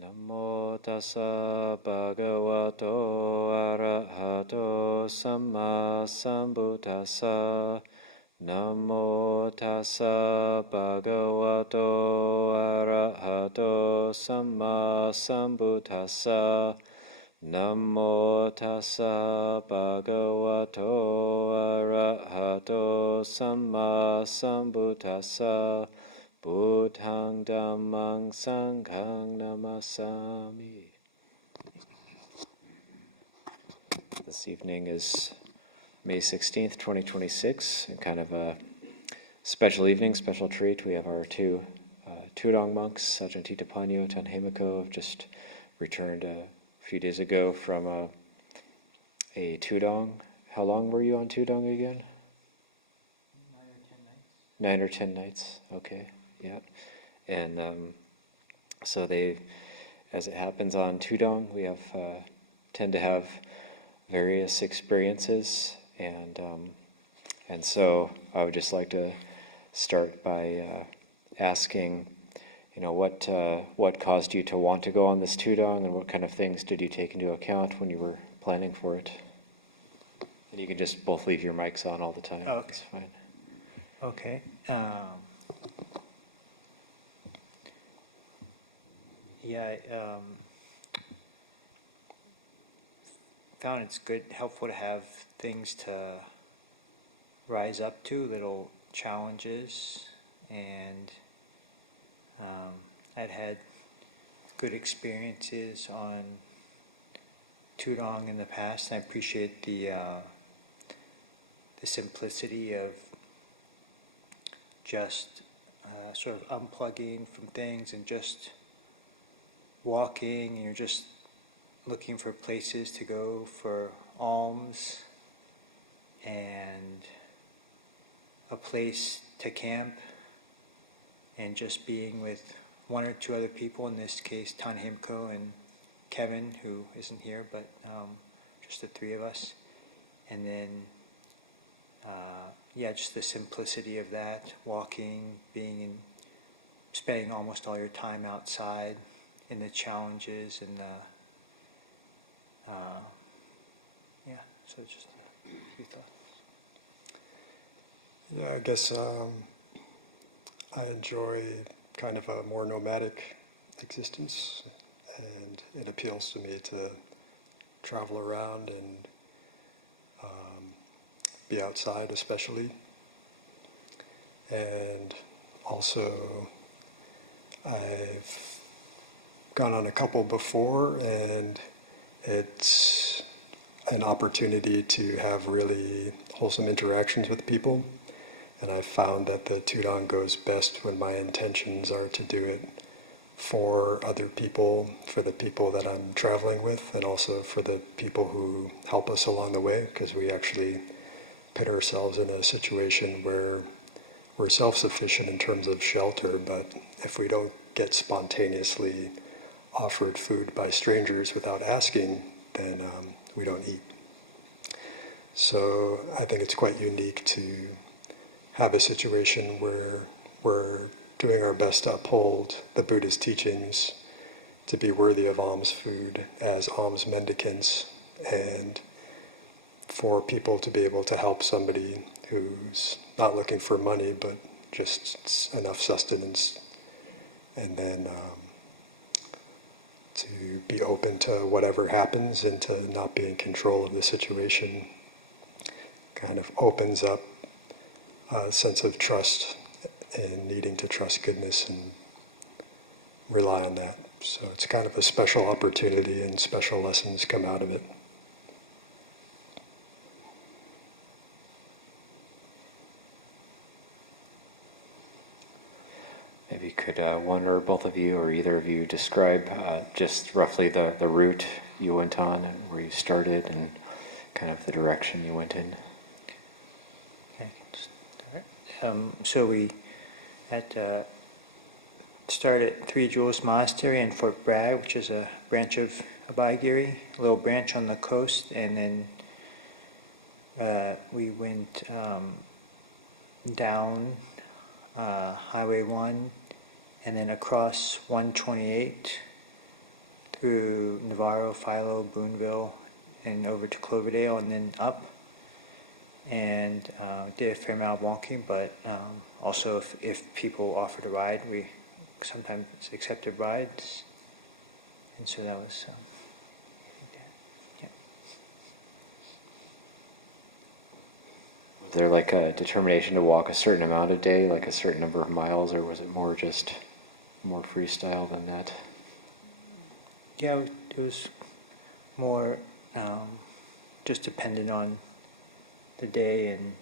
Namo tassa bhagavato arahato samma sambuddhassa. Namo tassa bhagavato arahato samma sambuddhassa. Namo tassa bhagavato arahato samma sambuddhassa. Buddhang Dhammang Sanghang Namasami. This evening is May 16th, 2026, and kind of a special evening, special treat. We have our two Tudong monks, Ajahn Ṭhitapañño, Ajahn Hemako, have just returned a few days ago from a Tudong. How long were you on Tudong again? 9 or 10 nights, okay. Yeah, and so they, as it happens on Tudong, we have tend to have various experiences, and so I would just like to start by asking, what caused you to want to go on this Tudong, and what kind of things did you take into account when you were planning for it? And you can just both leave your mics on all the time. Oh, okay. It's fine. Okay. I found it's helpful to have things to rise up to, little challenges, and I'd had good experiences on Tudong in the past, and I appreciate the simplicity of just sort of unplugging from things and just walking, and you're just looking for places to go for alms and a place to camp, and just being with one or two other people, in this case Ajahn Hemako and Kevin, who isn't here, but just the three of us. And then just the simplicity of that, walking, spending almost all your time outside in the challenges and so just a few thoughts. Yeah, I guess I enjoy kind of a more nomadic existence, and it appeals to me to travel around and be outside especially. And also I've gone on a couple before, and it's an opportunity to have really wholesome interactions with people. And I've found that the Tudong goes best when my intentions are to do it for other people, for the people that I'm traveling with, and also for the people who help us along the way, because we actually put ourselves in a situation where we're self-sufficient in terms of shelter, but if we don't get spontaneously offered food by strangers without asking, then we don't eat. So I think it's quite unique to have a situation where we're doing our best to uphold the Buddha's teachings, to be worthy of alms food as alms mendicants, and for people to be able to help somebody who's not looking for money but just enough sustenance, and then to be open to whatever happens and to not be in control of the situation kind of opens up a sense of trust and needing to trust goodness and rely on that. So it's kind of a special opportunity, and special lessons come out of it. Maybe could one or both of you, or either of you, describe just roughly the route you went on, and where you started, and kind of the direction you went in? Okay, so we started at Three Jewels Monastery in Fort Bragg, which is a branch of Abhayagiri, a little branch on the coast, and then we went down Highway 1, and then across 128 through Navarro, Philo, Boonville, and over to Cloverdale, and then up. And did a fair amount of walking, but also if people offered a ride, we sometimes accepted rides. And so that was, yeah. Was there like a determination to walk a certain amount a day, like a certain number of miles, or was it more just more freestyle than that? Yeah, it was more just dependent on the day, and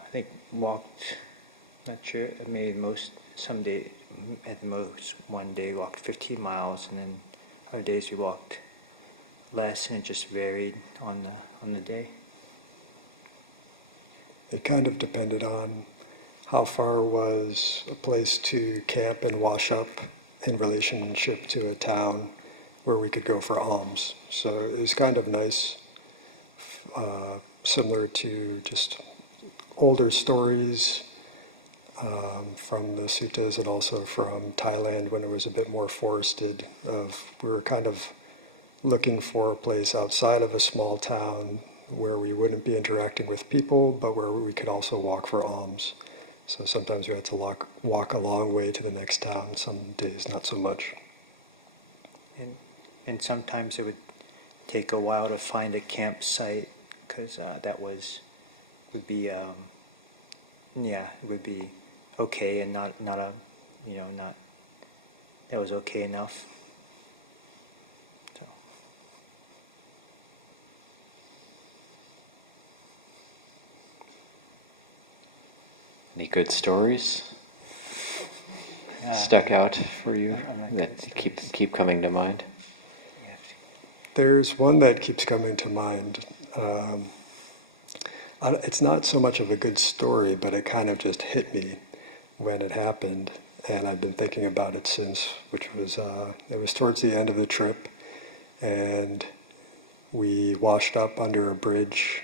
I think walked, not sure, maybe some day, at the most one day walked 15 miles, and then other days we walked less, and it just varied on the day. It kind of depended on how far was a place to camp and wash up in relationship to a town where we could go for alms. So it was kind of nice, similar to just older stories from the suttas and also from Thailand when it was a bit more forested. We were kind of looking for a place outside of a small town where we wouldn't be interacting with people, but where we could also walk for alms. So sometimes we had to walk a long way to the next town, some days not so much. And sometimes it would take a while to find a campsite, because that would be okay, and not that was okay enough. So. Any good stories stuck out for you that keep coming to mind? There's one that keeps coming to mind. It's not so much of a good story, but it kind of just hit me when it happened, and I've been thinking about it since, which was, it was towards the end of the trip, and we washed up under a bridge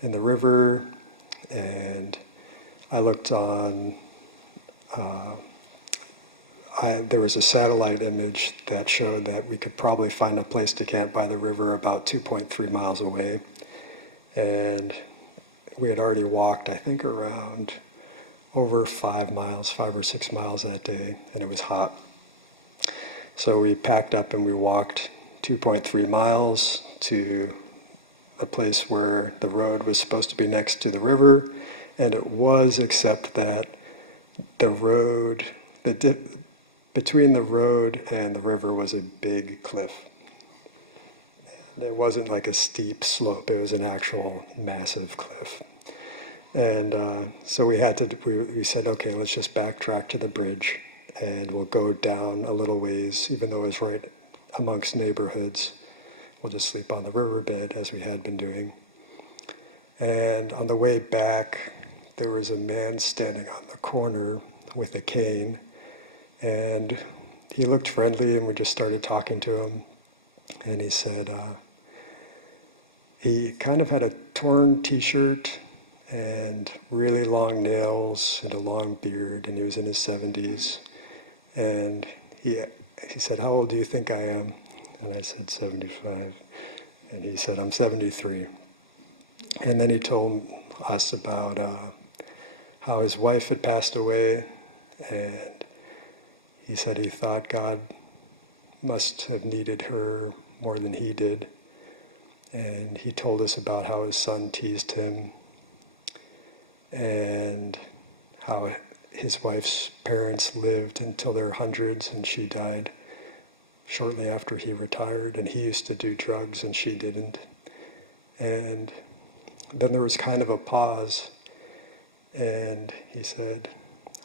in the river, and I looked on, there was a satellite image that showed that we could probably find a place to camp by the river about 2.3 miles away, and we had already walked, I think, around over 5 or 6 miles that day, and it was hot. So we packed up and we walked 2.3 miles to a place where the road was supposed to be next to the river, and it was, except that the road, between the road and the river was a big cliff. It wasn't like a steep slope, it was an actual massive cliff. And so we said, okay, let's just backtrack to the bridge and we'll go down a little ways, even though it was right amongst neighborhoods. We'll just sleep on the riverbed as we had been doing. And on the way back, there was a man standing on the corner with a cane, and he looked friendly, and we just started talking to him. And he said, he kind of had a torn t-shirt and really long nails and a long beard, and he was in his 70s. And he said, "How old do you think I am?" And I said, 75. And he said, "I'm 73. And then he told us about how his wife had passed away, and he said he thought God must have needed her more than he did. And he told us about how his son teased him, and how his wife's parents lived until their hundreds, and she died shortly after he retired, and he used to do drugs and she didn't. And then there was kind of a pause, and he said,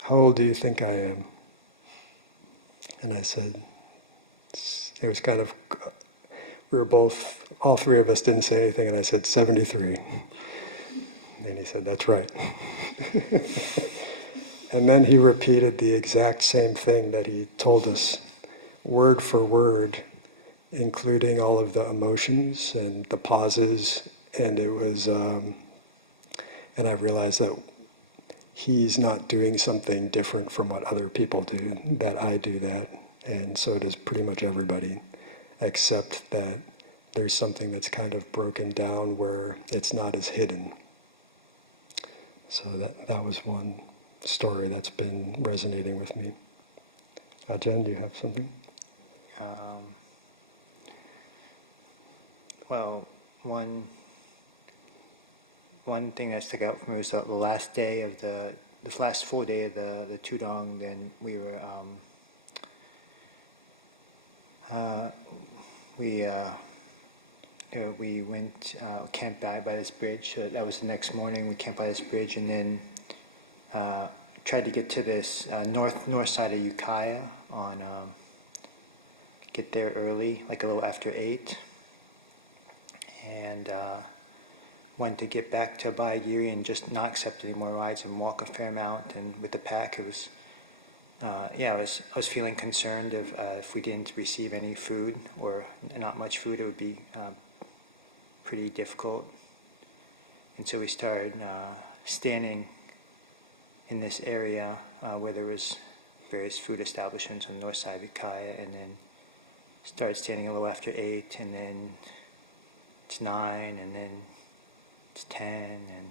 "How old do you think I am?" And I said, it was kind of, we were both, all three of us didn't say anything, and I said, 73. And he said, "That's right." And then he repeated the exact same thing that he told us, word for word, including all of the emotions and the pauses. And it was, and I realized that he's not doing something different from what other people do, that I do that. And so does pretty much everybody. accept that there's something that's kind of broken down where it's not as hidden. So that was one story that's been resonating with me. Ajahn, do you have something? Well, one thing that stuck out for me was the last day of the last full day of the Tudong. Then we were we went camped by this bridge. So that was the next morning. We camped by this bridge, and then tried to get to this north side of Ukiah on get there early, like a little after 8, and wanted to get back to Abhayagiri and just not accept any more rides and walk a fair amount. And with the pack, it was I was feeling concerned if we didn't receive any food or not much food, it would be pretty difficult. And so we started standing in this area where there was various food establishments on the north side of Ukiah, and then started standing a little after 8, and then it's 9, and then it's 10, and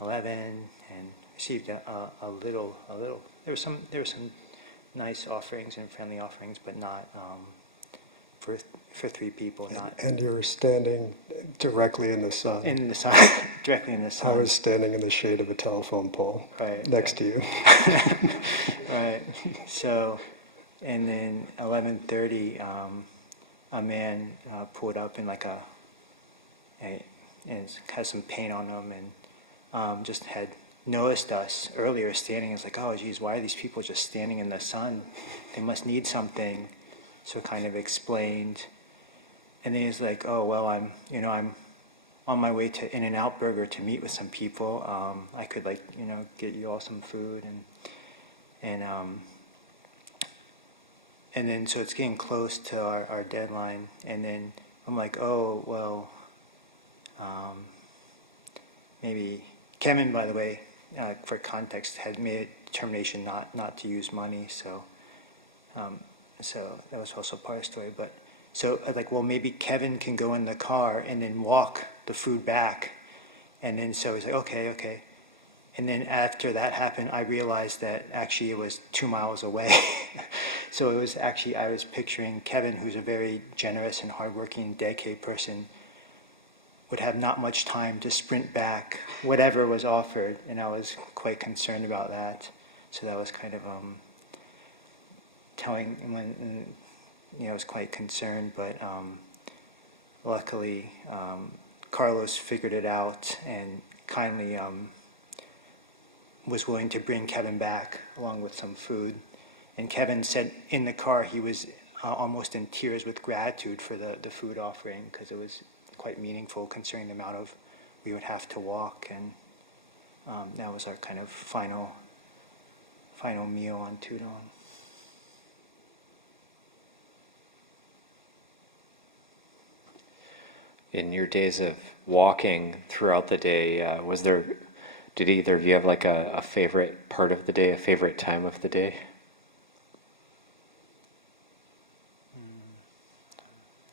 11, and received a little. There were some nice offerings and friendly offerings, but not for 3 people. And you were standing directly in the sun. In the sun, directly in the sun. I was standing in the shade of a telephone pole, next to you. Right. So, and then 11:30, a man pulled up in like and has some paint on him, and just had noticed us earlier standing. It's like, oh geez, why are these people just standing in the sun? They must need something. So kind of explained, and then he's like, oh well, I'm on my way to In-N-Out Burger to meet with some people. I could get you all some food, and then so it's getting close to our deadline, and then I'm like, oh well, maybe Kevin, by the way, for context, had made a determination not to use money, so that was also part of the story. But so I was like, well, maybe Kevin can go in the car and then walk the food back, and then so he's like, okay. And then after that happened, I realized that actually it was 2 miles away. So it was actually, I was picturing Kevin, who's a very generous and hardworking, dedicated person, would have not much time to sprint back whatever was offered, and I was quite concerned about that. So that was kind of telling when I was quite concerned, but luckily Carlos figured it out and kindly was willing to bring Kevin back along with some food. And Kevin said in the car he was almost in tears with gratitude for the food offering, because it was quite meaningful considering the amount of we would have to walk. And that was our kind of final meal on Tudong. In your days of walking throughout the day, did either of you have like a favorite part of the day, a favorite time of the day?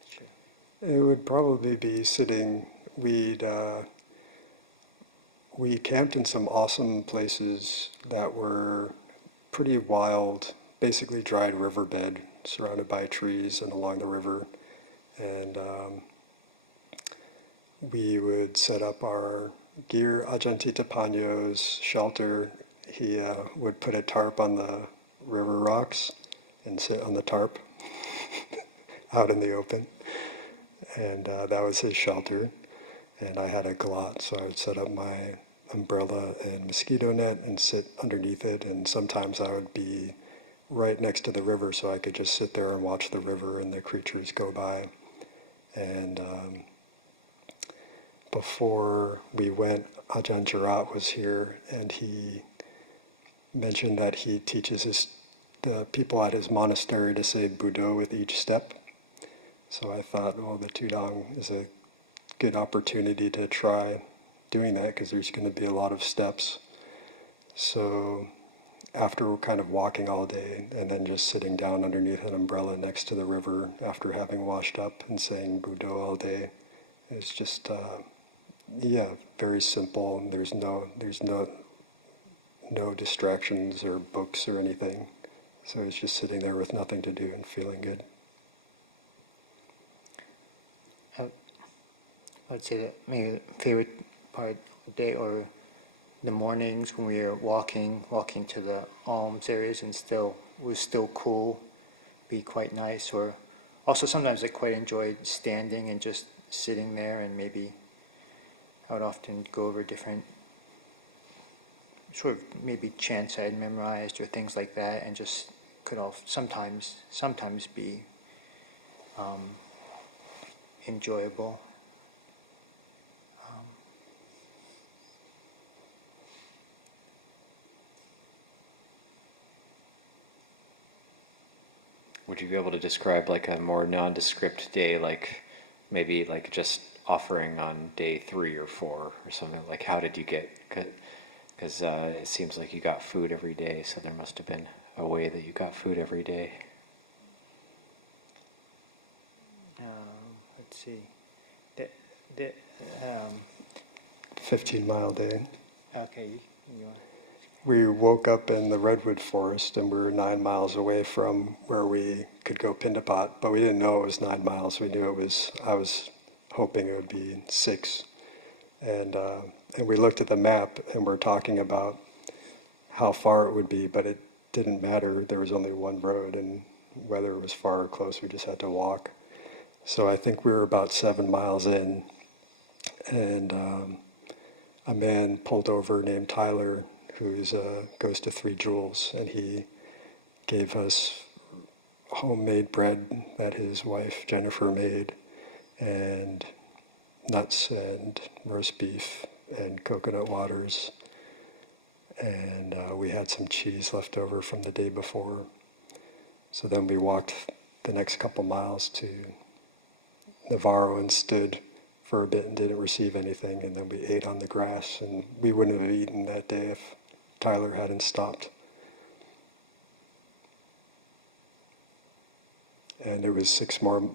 Sure. It would probably be sitting. We camped in some awesome places that were pretty wild, basically dried riverbed surrounded by trees and along the river. And we would set up our gear. Ajahn Ṭhitapañño's shelter, he would put a tarp on the river rocks and sit on the tarp out in the open. And that was his shelter. And I had a glot, so I would set up my umbrella and mosquito net and sit underneath it. And sometimes I would be right next to the river, so I could just sit there and watch the river and the creatures go by. And before we went, Ajahn Jarat was here, and he mentioned that he teaches the people at his monastery to say Buddha with each step. So I thought, well, the Tudong is a good opportunity to try doing that, because there's going to be a lot of steps. So after kind of walking all day and then just sitting down underneath an umbrella next to the river after having washed up and saying Buddho all day, it's just, very simple. And there's no distractions or books or anything. So it's just sitting there with nothing to do and feeling good. I would say that maybe the favorite part of the day or the mornings when we were walking to the alms areas and it was still cool, be quite nice. Or also sometimes I quite enjoyed standing and just sitting there, and maybe I would often go over different sort of maybe chants I had memorized or things like that, and just could all sometimes be enjoyable. Would you be able to describe like a more nondescript day, like maybe like just offering on day 3 or 4 or something? Like how did you get, because it seems like you got food every day, so there must have been a way that you got food every day. Let's see. 15-mile day. Okay, you want. We woke up in the redwood forest and we were 9 miles away from where we could go Pindapat, but we didn't know it was 9 miles. We knew I was hoping it would be 6. And we looked at the map and we're talking about how far it would be, but it didn't matter. There was only one road, and whether it was far or close, we just had to walk. So I think we were about 7 miles in, and a man pulled over named Tyler, who goes to 3 Jewels, and he gave us homemade bread that his wife Jennifer made, and nuts and roast beef and coconut waters, and we had some cheese left over from the day before. So then we walked the next couple miles to Navarro and stood for a bit and didn't receive anything, and then we ate on the grass, and we wouldn't have eaten that day if Tyler hadn't stopped. And it was 6 more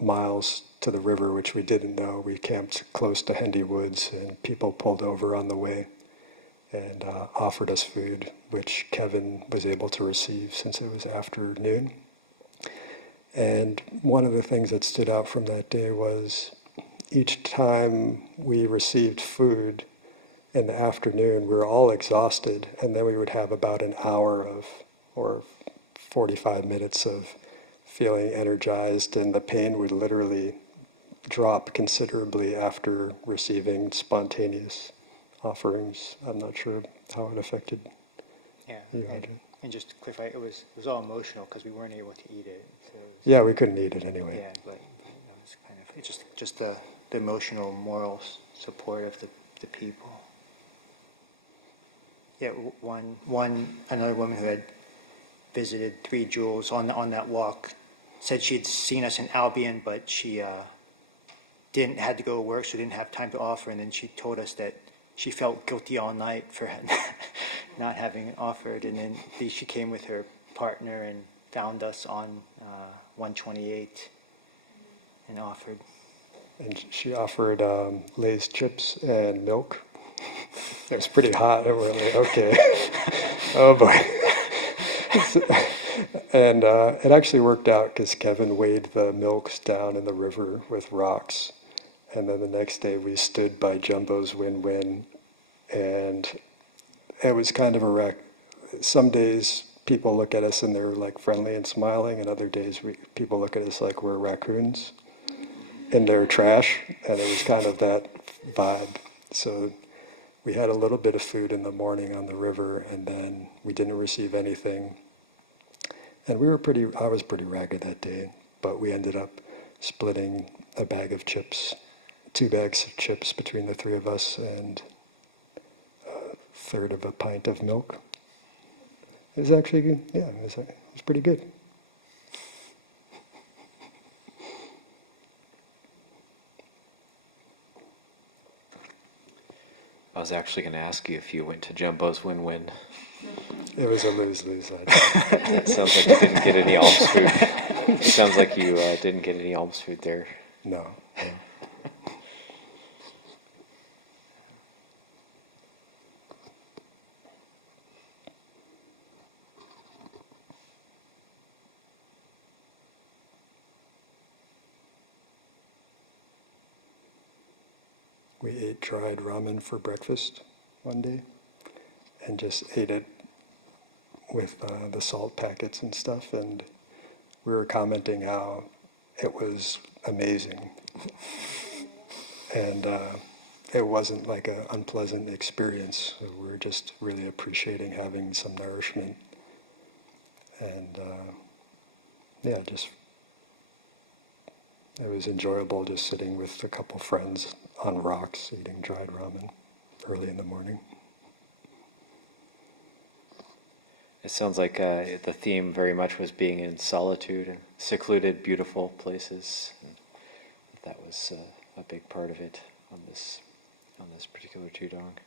miles to the river, which we didn't know. We camped close to Hendy Woods, and people pulled over on the way and offered us food, which Kevin was able to receive since it was afternoon. And one of the things that stood out from that day was each time we received food in the afternoon, we were all exhausted, and then we would have about an hour or 45 minutes of feeling energized, and the pain would literally drop considerably after receiving spontaneous offerings. I'm not sure how it affected you. And just to clarify, it was all emotional because we weren't able to eat it. So we couldn't eat it anyway. Yeah, but it was kind of just the emotional, moral support of the people. Yeah, another woman who had visited 3 Jewels on that walk said she had seen us in Albion, but she had to go to work, so didn't have time to offer. And then she told us that she felt guilty all night for not having offered. And then she came with her partner and found us on 128 and offered. And she offered Lay's chips and milk. It was pretty hot, and we're like, okay, oh boy. And it actually worked out because Kevin weighed the milks down in the river with rocks. And then the next day we stood by Jumbo's Win-Win, and it was kind of a wreck. Some days people look at us and they're like friendly and smiling, and other days people look at us like we're raccoons in their trash, and it was kind of that vibe. So we had a little bit of food in the morning on the river, and then we didn't receive anything. And I was pretty ragged that day, but we ended up splitting a bag of chips, 2 bags of chips between the 3 of us, and a third of a pint of milk. It was actually good. Yeah, it was pretty good. I was actually going to ask you if you went to Jumbo's Win-Win. It was a lose-lose. That sounds like you didn't get any alms food. It sounds like you didn't get any alms food there. No. We ate dried ramen for breakfast one day and just ate it with the salt packets and stuff, and we were commenting how it was amazing. And it wasn't like an unpleasant experience. So we were just really appreciating having some nourishment. And just it was enjoyable just sitting with a couple friends on rocks eating dried ramen early in the morning. It sounds like the theme very much was being in solitude and secluded, beautiful places. And that was a big part of it on this particular Tudong.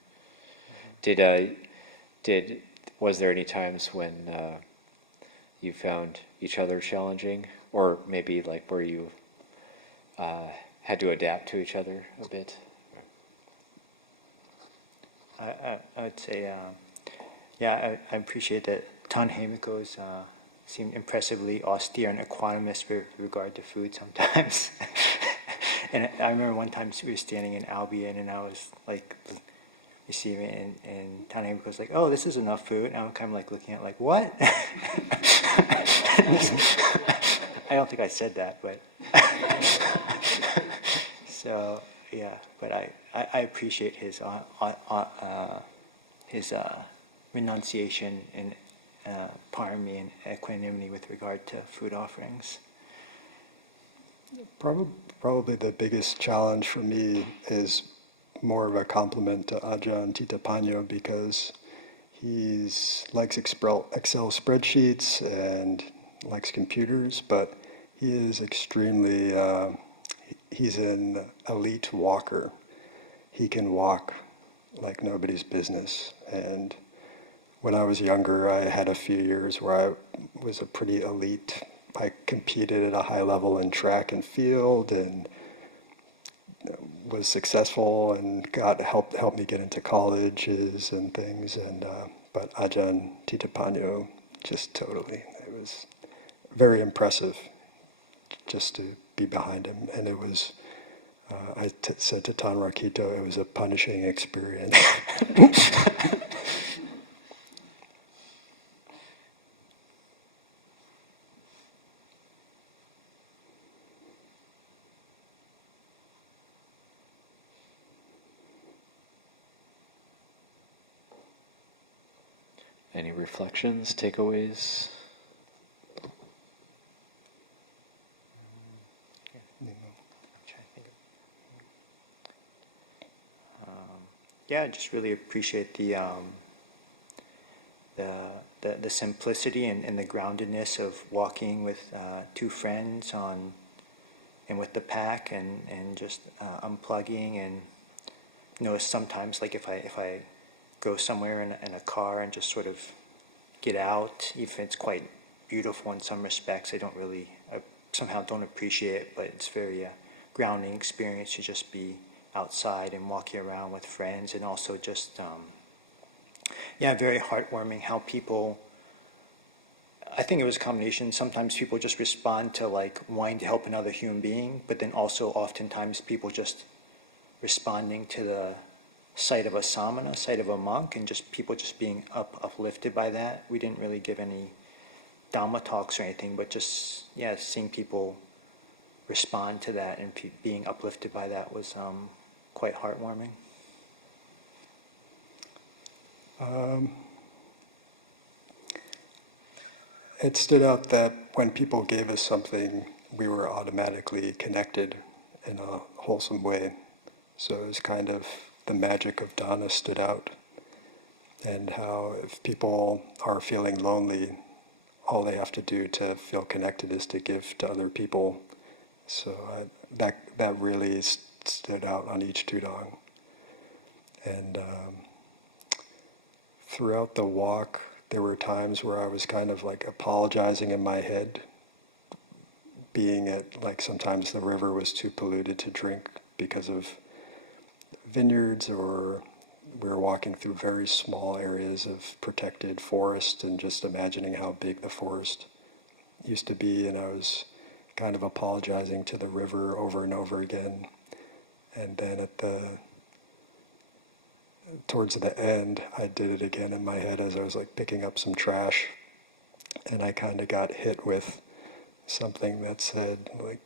Was there any times when you found each other challenging, or maybe like where you had to adapt to each other a bit? I would say, I appreciate that Hemako's seemed impressively austere and equanimous with regard to food sometimes. And I remember one time we were standing in Albion and I was like receiving it, and Hemako was like, "Oh, this is enough food." And I'm kind of like looking at like, "What?" I don't think I said that, but so yeah. But I appreciate his renunciation and parami and equanimity with regard to food offerings. Probably the biggest challenge for me is more of a compliment to Ajahn Ṭhitapañño, because he likes Excel spreadsheets and likes computers, but he is extremely, he's an elite walker. He can walk like nobody's business. And when I was younger, I had a few years where I was a pretty elite. I competed at a high level in track and field and was successful and helped me get into colleges and things. And but Ajahn Ṭhitapañño, just totally, it was very impressive just to be behind him. And it was, I said to Tan Rakito, it was a punishing experience. Any reflections, takeaways? I just really appreciate the simplicity and the groundedness of walking with two friends and with the pack and just unplugging. And sometimes like if I go somewhere in a car and just sort of get out, even if it's quite beautiful in some respects, I somehow don't appreciate it, but it's very grounding experience to just be outside and walking around with friends. And also just very heartwarming how people, I think it was a combination, sometimes people just respond to like wanting to help another human being, but then also oftentimes people just responding to the sight of a samana, sight of a monk, and just people just being uplifted by that. We didn't really give any Dhamma talks or anything, but just seeing people respond to that and being uplifted by that was quite heartwarming. It stood out that when people gave us something, we were automatically connected in a wholesome way. So it was kind of the magic of dana stood out, and how if people are feeling lonely, all they have to do to feel connected is to give to other people. So that really stood out on each Tudong. And throughout the walk, there were times where I was kind of like apologizing in my head, being at, like, sometimes the river was too polluted to drink because of vineyards, or we were walking through very small areas of protected forest, and just imagining how big the forest used to be, and I was kind of apologizing to the river over and over again. And then towards the end, I did it again in my head as I was like picking up some trash, and I kind of got hit with something that said, like,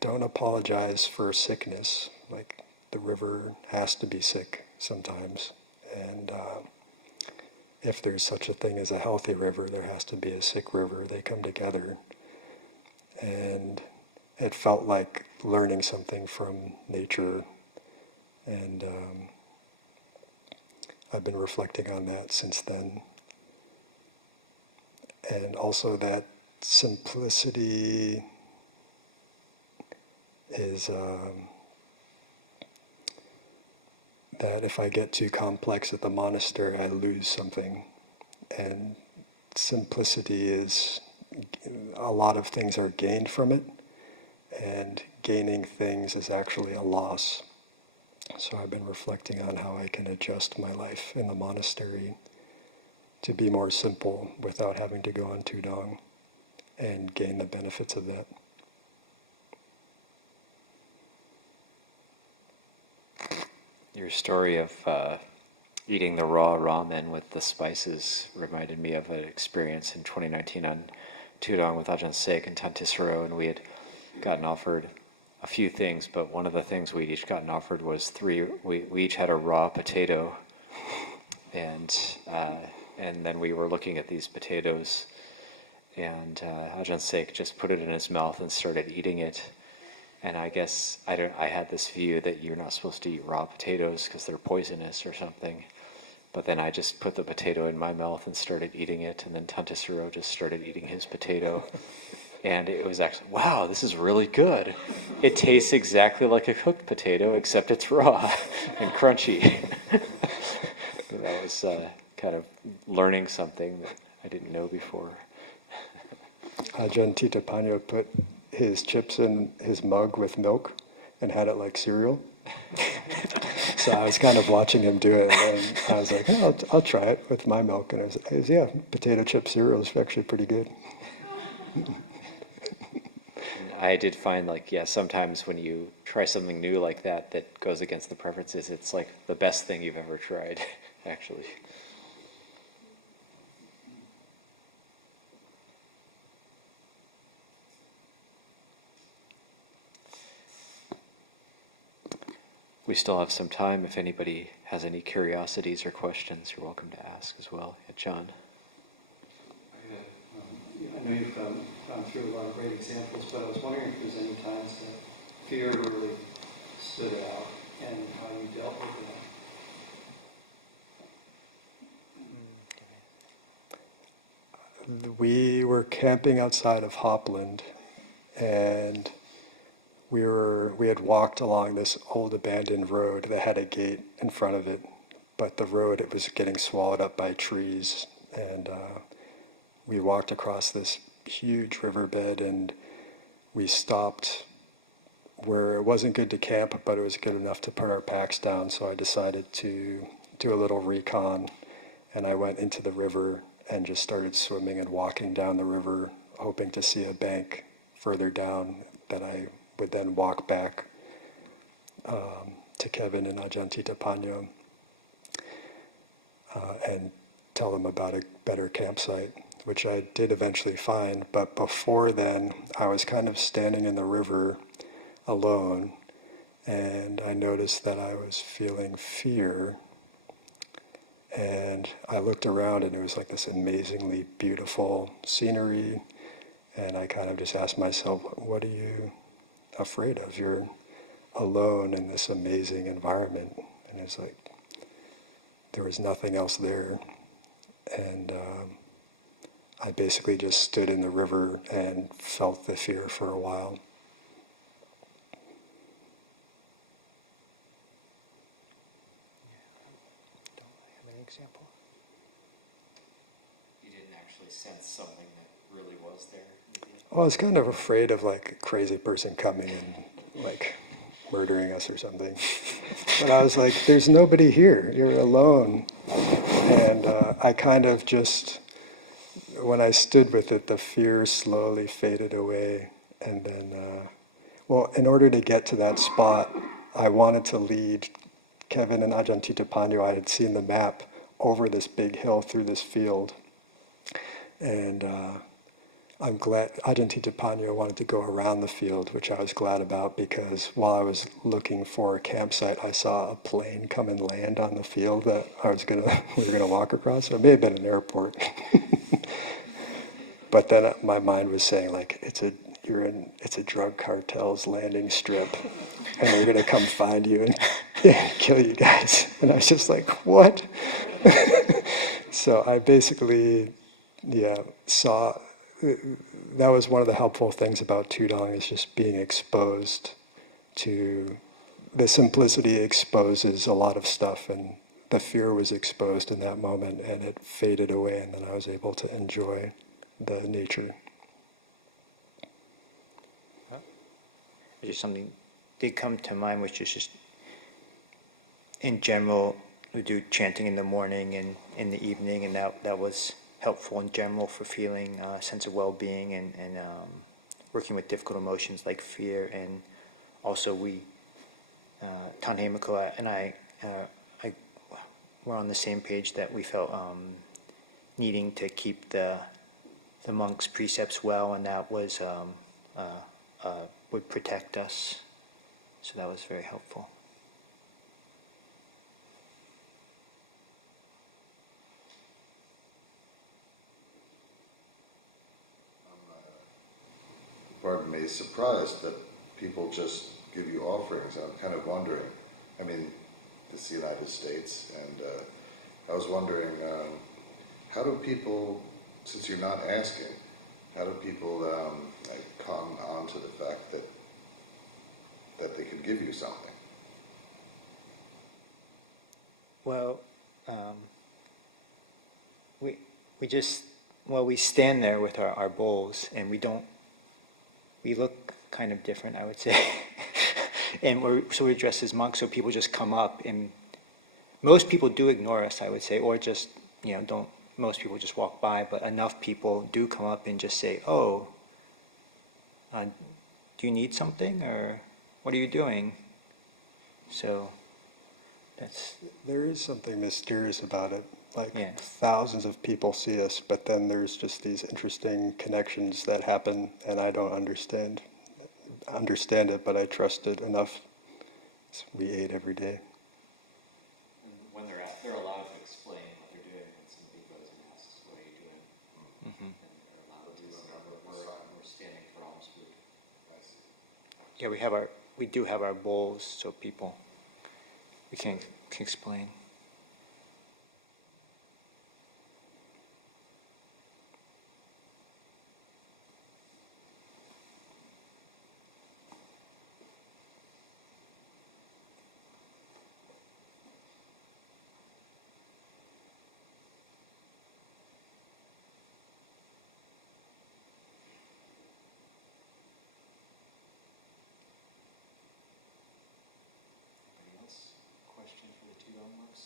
don't apologize for sickness. Like, the river has to be sick sometimes, and if there's such a thing as a healthy river, there has to be a sick river. They come together. And it felt like learning something from nature, and I've been reflecting on that since then. And also that simplicity is that if I get too complex at the monastery, I lose something. And simplicity is, a lot of things are gained from it, and gaining things is actually a loss. So I've been reflecting on how I can adjust my life in the monastery to be more simple without having to go on Tudong, and gain the benefits of that. Your story of eating the raw ramen with the spices reminded me of an experience in 2019 on Tudong with Ajahn Sek and Tantisaro, and we had gotten offered a few things, but one of the things we'd each gotten offered was we each had a raw potato, and then we were looking at these potatoes, and Ajahn Sek just put it in his mouth and started eating it. And I guess I had this view that you're not supposed to eat raw potatoes because they're poisonous or something. But then I just put the potato in my mouth and started eating it, and then Tantisaro just started eating his potato. And it was actually, wow, this is really good. It tastes exactly like a cooked potato, except it's raw and crunchy. That was kind of learning something that I didn't know before. Ajahn Ṭhitapañño put his chips in his mug with milk and had it like cereal. So I was kind of watching him do it, and I was like, oh, I'll try it with my milk. And it was, yeah, potato chip cereal is actually pretty good. I did find, like, yeah, sometimes when you try something new like that goes against the preferences, it's like the best thing you've ever tried, actually. We still have some time. If anybody has any curiosities or questions, you're welcome to ask as well. Yeah, John. I know you've gone through a lot of great examples, but I was wondering if there's any times that fear really stood out and how you dealt with that. We were camping outside of Hopland, and we had walked along this old abandoned road that had a gate in front of it, but the road, it was getting swallowed up by trees, and we walked across this huge riverbed, and we stopped where it wasn't good to camp, but it was good enough to put our packs down. So I decided to do a little recon, and I went into the river and just started swimming and walking down the river, hoping to see a bank further down that I would then walk back to Kevin and Ajahn Ṭhitapañño and tell them about a better campsite, which I did eventually find. But before then, I was kind of standing in the river alone, and I noticed that I was feeling fear. And I looked around, and it was like this amazingly beautiful scenery, and I kind of just asked myself, what are you afraid of? You're alone in this amazing environment. And it's like there was nothing else there. And I basically just stood in the river and felt the fear for a while. Don't I have an example? Well, I was kind of afraid of like a crazy person coming and like murdering us or something. But I was like, there's nobody here. You're alone. And I kind of just, when I stood with it, the fear slowly faded away. And then, well, in order to get to that spot, I wanted to lead Kevin and Ajahn Ṭhitapañño. I had seen the map over this big hill through this field. And I'm glad Ajahn Ṭhitapañño wanted to go around the field, which I was glad about, because while I was looking for a campsite, I saw a plane come and land on the field that we were gonna walk across. So it may have been an airport, but then my mind was saying like it's a drug cartel's landing strip, and they're gonna come find you and kill you guys. And I was just like, what? So I basically, saw. That was one of the helpful things about Tudong, is just being exposed to the simplicity exposes a lot of stuff, and the fear was exposed in that moment, and it faded away, and then I was able to enjoy the nature. Just something did come to mind, which is just in general, we do chanting in the morning and in the evening, and that was helpful in general for feeling a sense of well-being and working with difficult emotions like fear. And also Hemako and I were on the same page that we felt needing to keep the monks' precepts well, and that was would protect us. So that was very helpful. Pardon me, surprised that people just give you offerings. I'm kind of wondering, I mean, this is the United States, and I was wondering, how do people, since you're not asking, how do people come on to the fact that they can give you something? Well, we stand there with our bowls, and we look kind of different, I would say. And we're dressed as monks, so people just come up, and most people do ignore us, I would say, or just, most people just walk by, but enough people do come up and just say, oh, do you need something, or what are you doing? So there is something mysterious about it. Like thousands of people see us, but then there's just these interesting connections that happen, and I don't understand it, but I trust it enough. So we ate every day. And when they're allowed to explain what they're doing, when somebody goes and asks, "What are you doing?" Mm-hmm. And they're allowed to say, "We're standing for alms food." Yeah, we do have our bowls, so people we can explain. Question for the Tudong monks?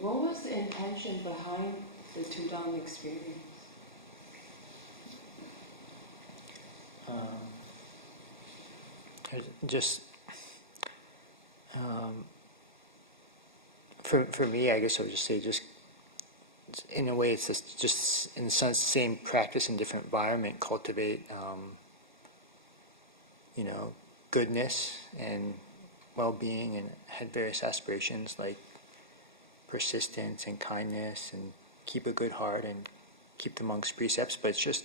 What was the intention behind the Tudong experience? For me, I guess I would just say, just in a way, it's just in the sense, same practice in different environment, cultivate, goodness and well-being, and had various aspirations like persistence and kindness, and keep a good heart and keep the monks' precepts. But it's just,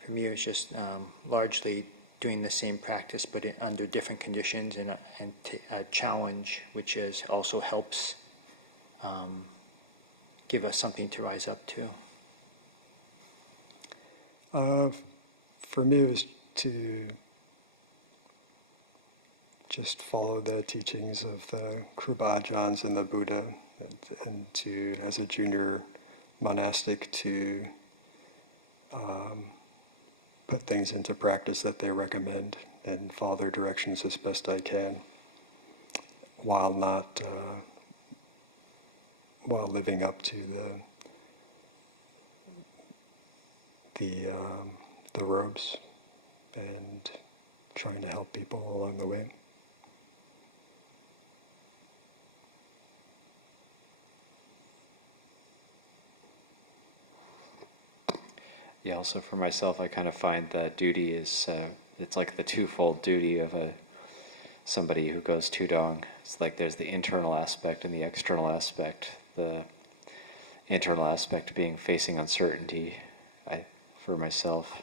for me, it was just largely doing the same practice, but under different conditions, and a challenge, which also helps give us something to rise up to. For me, it was to just follow the teachings of the Kruba Ajahns and the Buddha, and to, as a junior monastic, to put things into practice that they recommend and follow their directions as best I can, while not while living up to the robes and trying to help people along the way. Yeah, also for myself, I kind of find that duty is, it's like the twofold duty of somebody who goes Tudong. It's like there's the internal aspect and the external aspect. The internal aspect being facing uncertainty. For myself,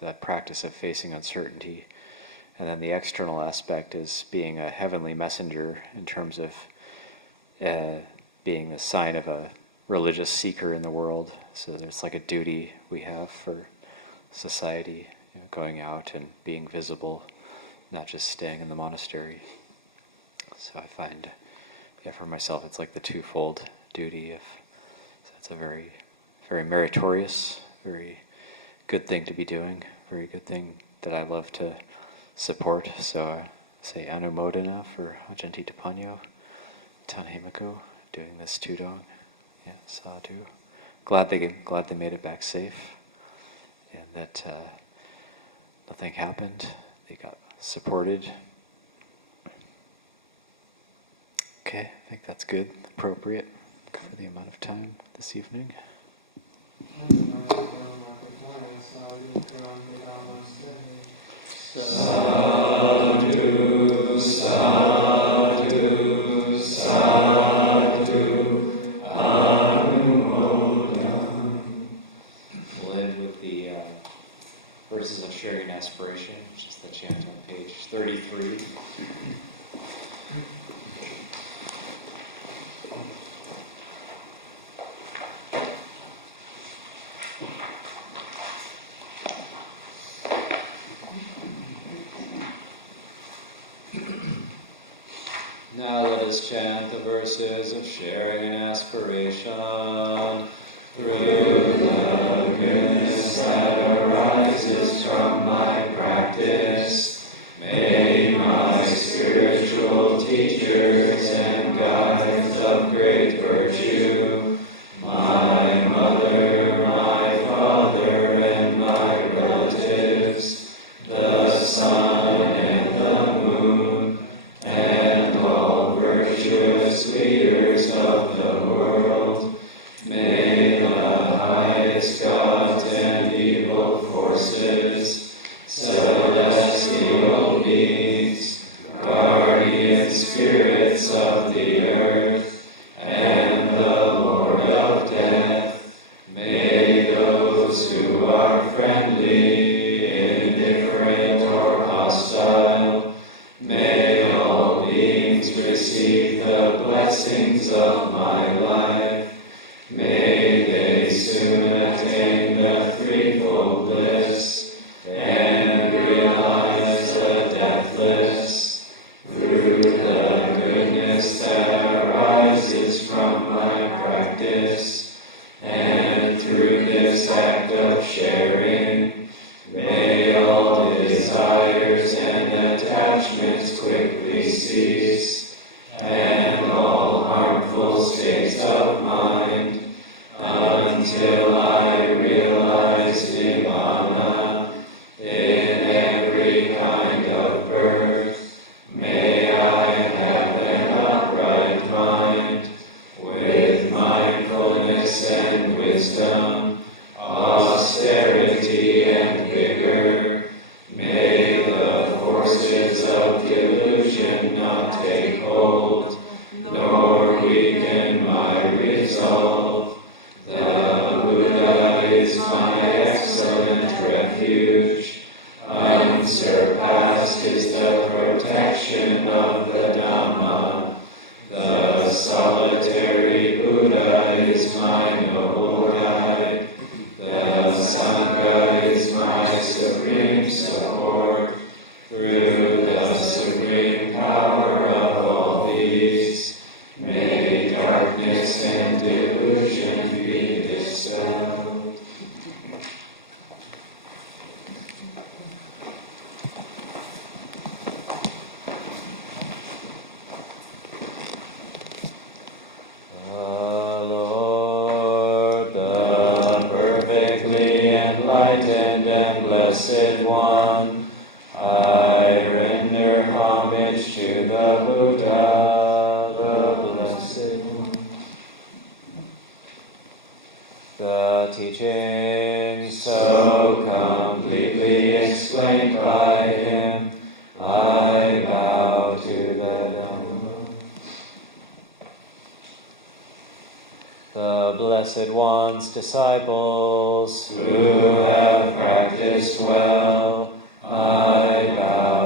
that practice of facing uncertainty. And then the external aspect is being a heavenly messenger in terms of being the sign of a religious seeker in the world. So there's like a duty we have for society, going out and being visible, not just staying in the monastery. So I find, for myself, it's like the twofold duty of. So it's a very, very meritorious, very good thing to be doing. Very good thing that I love to support. So I say Anumodana for Ajahn Ṭhitapañño, Hemako, doing this Tudong. Yeah, sadhu. Glad they made it back safe, and that nothing happened. They got supported. Okay, I think that's good, appropriate for the amount of time this evening. Sadhu, sadhu, sadhu, Anumodam. We'll end with the verses of sharing aspiration, which is the chant on page 33. Now let us chant the verses of sharing an aspiration through the goodness that arises from my practice. May my spiritual teachers and guides of great virtue, my mother, my father, and my relatives, the sun and the moon, and all virtuous leaders of the world, may the highest gods and evil forces, celestial beings, guardian spirits of the earth, and the Lord of death, may those who are friendly, indifferent, or hostile, may all beings receive the blessings of my life. May they soon attain the threefold bliss and realize the deathless through the goodness that arises from my practice, and through this act of sharing, may all desires and attachments quickly cease, and all harmful states of mind, until I realize Nibbana in every kind of birth. May I have an upright mind, with mindfulness and wisdom, austerity and vigor. May the forces of delusion not take hold, nor weaken my resolve. The Buddha The teaching so completely explained by him, I bow to the Dhamma. The Blessed One's disciples who have practiced well, I bow